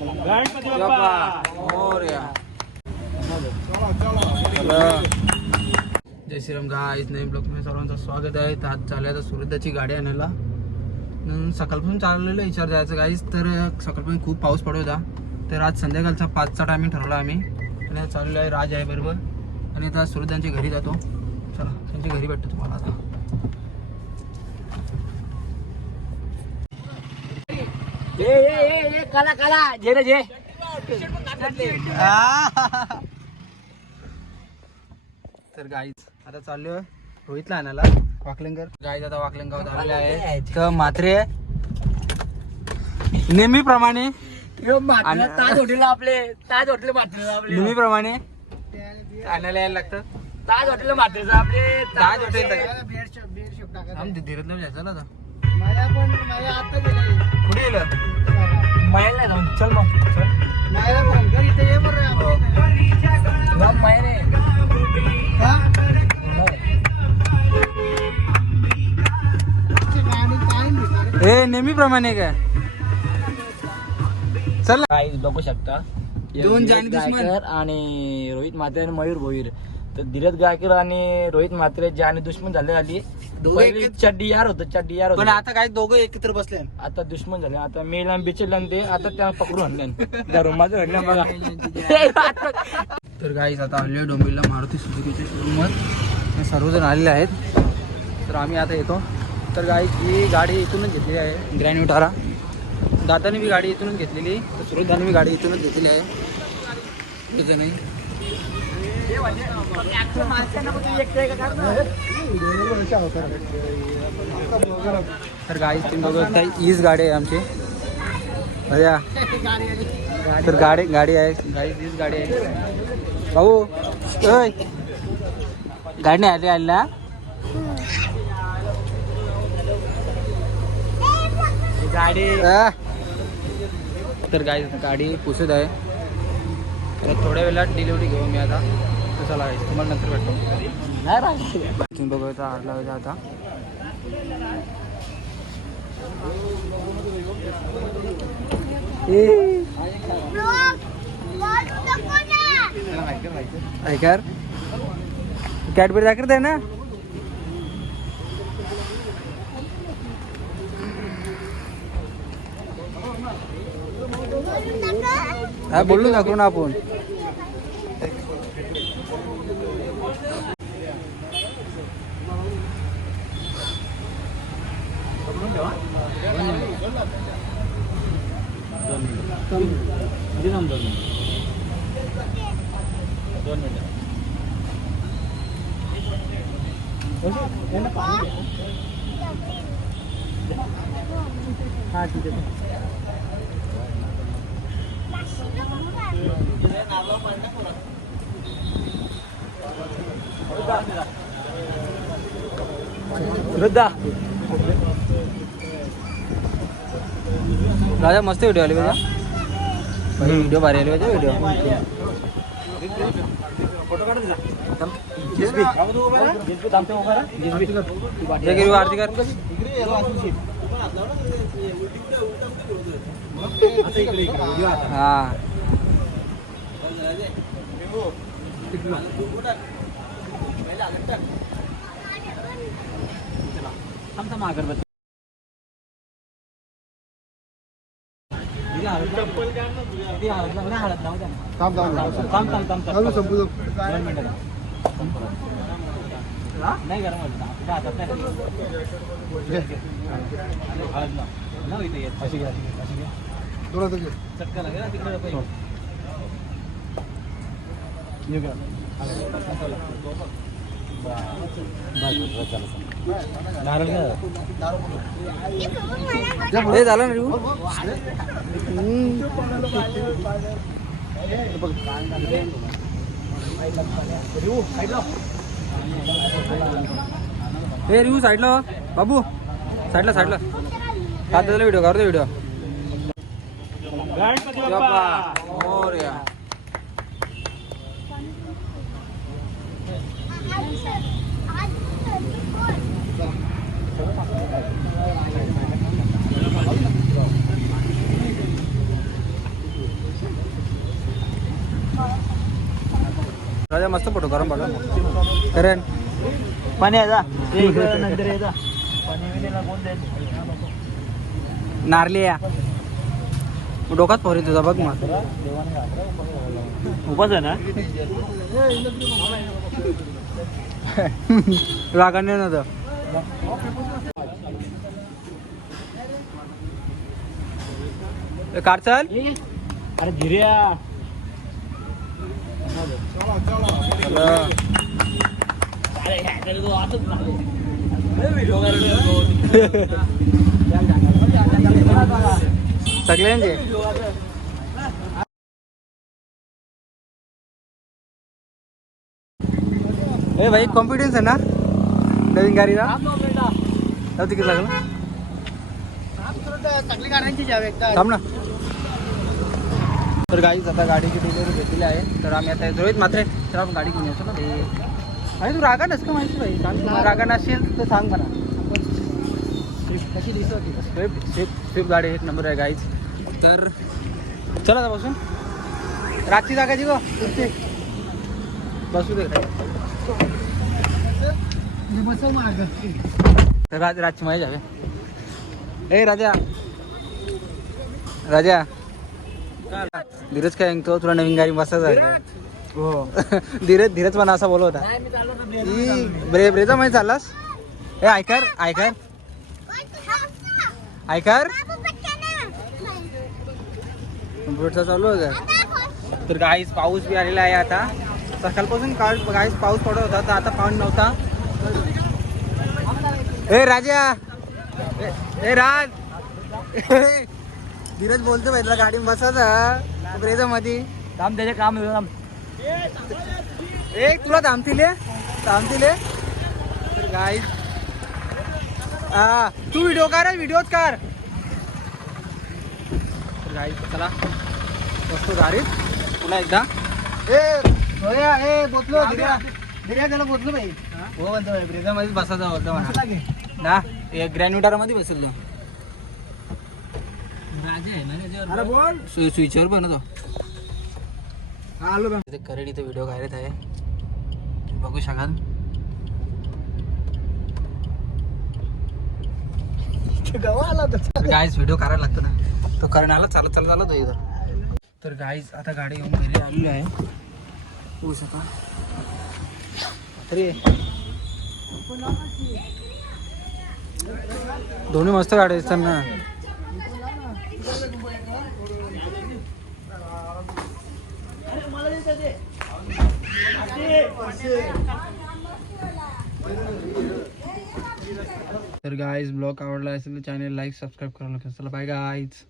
गणपती बाप्पा मोरया. जय श्रीराम गाईस, नवीन blog मध्ये सर्वांचं स्वागत आहे. तर आज चालू आहे सुरताची गाडी आणायला. सकाळपासून चाललेलं विचार जायचं गाईस. तर सकाळपासून खूप पाऊस पडत होता. तर आज संध्याकाळचा 5चा टायमिंग ठरवला आम्ही आणि चाललेलो आहे. राज आहे बरोबर आणि आता सुरतांच्या घरी जातो. चला त्यांच्या घरी भेटतो तुम्हाला आता. काला काला जे रे जे. तर गाईज आता चाललोय रोहितला आणायला वाकलिंगर. गाईज आता वाकलिंगाव झालेले आहे. तर मात्रे नेहमीप्रमाणे ताज हॉटेल आपले ताज हॉटेल मात्रेला आपले नेहमीप्रमाणे आणायला यायला लागतं. ताज हॉटेल मात्रेचा आपले ताज हॉटेल आम्ही धीरजला जायचं ना आता. कुठे गेलं मायला नाही जाऊन चल मग चल जाऊन मायने हे नेहमीप्रमाणे काय चल काही बघू शकता. दोन जाणी दुश्मन गायकर आणि रोहित म्हात्रे आणि मयूर भोईर. तर धीरज गायकर आणि रोहित म्हात्रे जाणी दुश्मन झाली. पहिली चड्डी यार होतं पण आता काय दोघं एकत्र बसले. आता दुश्मन झाले. आता मेला बिचडला ते आता त्यांना पकडून आणले माझं घडलं बघा. तर गाईज आता आलेलो डोंबिवलीला मारुती सुझुकीच्या शोरूमवर सर्वजण आलेले आहेत. तर आम्ही आता येतो. तर गाईज ही गाडी इथूनच घेतलेली आहे. ग्रँड विटारा दादाने बी गाडी इथूनच घेतलेली. तर सुरतदाने बी गाडी इथूनच घेतलेली आहे. नाही तर गाईज तीन दोघं हीच गाडी आहे आमची. अरे तर गाडी आहे गाईज हीच गाडी आहे. भाऊ गाडी नाही आली ना गाडी. तर गाडी पुसत आहे. तर थोड्या वेळात डिलिव्हरी घेऊ मी आता. तर चला तुम्हाला नंतर भेटतो. नाही राहिलं तुम्ही बघायचा हात लावायचा आता. ऐकर कॅडबरी दाखवत आहे ना. हा बोललो दाखवू ना आपण. हा ठीक आहे. राजा मस्त व्हिडिओ आले पाहिजे. व्हिडिओ भारी आले पाहिजे. व्हिडिओ आरती कर. हा अगरबत्ती नाही गरम चटका लागेल ना तिकडे. हे झालं ना रिव्ह्यू. हे रिव्ह्यू साईडला बाबू साईडला का त्याला व्हिडिओ करतो. व्हिडिओ गणपती बाप्पा मोरया. राजा मस्त फोटो करून बघा करण पाणी आहे जा नंतर येता पाणी विलेला कोण देईल नारली या डोकात पोरी तुझा बघ मग उपास आहे ना रागाने नव्हतं कार चल अरे धीर्या सगळ्यांचे ए भाई कॉन्फिडन्स आहे ना नवीन गाडीला किती लागलं चांगली गाड्यांची जावे एकदा थांब ना तर गाडीच आता गाडीची डिलिव्हरी घेतलेली आहे तर आम्ही आता रोहित मात्र तर आपण गाडी घेऊन येतो ना ते आणि तू रागा नस का माहिती भाई सांग तुला रागा नसेल तर सांग मला कशी दिसत होती स्विफ्ट गाडी एक नंबर आहे गाईच तर चला आता बसून रातची जागाची गो बसू दे तर रातची माहिती जावे ए राजा राजा धीरज काय ऐकतो तुला नवीन गाडी बसायचं आहे हो धीरज पण असा बोलत होता ब्रेजा माहिती चाललास ए ऐकर कम्प्युटरचा चालू आहे का तर गाईस पाऊस बी आलेला आहे आता सकाळपासून गाईस पाऊस पडत होता तर आता पाऊस नव्हता ए राजा ए राज धीरज बोलतो पाहिजे गाडी बसायचा ब्रेजा मध्ये काम त्याचे काम एक तुला थांबतील तर गाईस तू व्हिडिओ व्हिडिओच कर तर गाईस चला बसतो गाडीत पुन्हा एकदा बोललो धीर्या त्याला बोललो भाई हो म्हणतो ब्रेजा मध्ये बसायचा होता म्हणा ना ग्रॅन्युटर मध्ये बसेल तो अरे बोल स्विचवर बनवतो आलो इथे करेड इथे व्हिडिओ काढत आहे बघू शकाल गाईज व्हिडिओ करायला लागतो ना तो करण आला चालत आला तो इथं तर गाईज आता गाडी घेऊन घरी आलेली आहे होऊ शका तरी दोन्ही मस्त गाडी असतात ना तर गाईज ब्लॉग आवडला असेल तर चॅनल लाईक सबस्क्राईब करायला चला बाय गाईज.